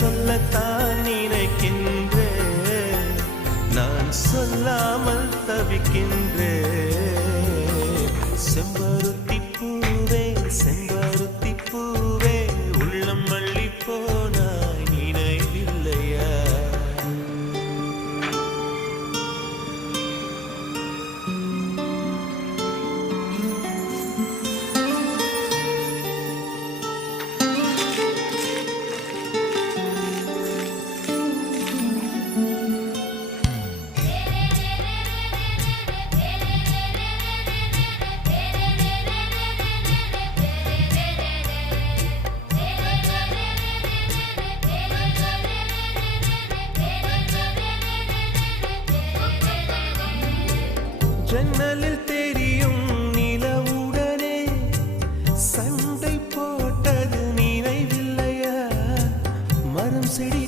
சொல்லத்தான் நினைக்கின்றேன், நான் சொல்லாமல் தவிக்கின்றேன். செம்பருத்தி பூவே செம்பருத்தி பூவே உள்ளம் மல்லி போனாய் நினைவில்லையா? ஜன்னலில் தெரியும் நிலவுடனே சண்டை போட்டது நினைவில்லையா? மரம் செடி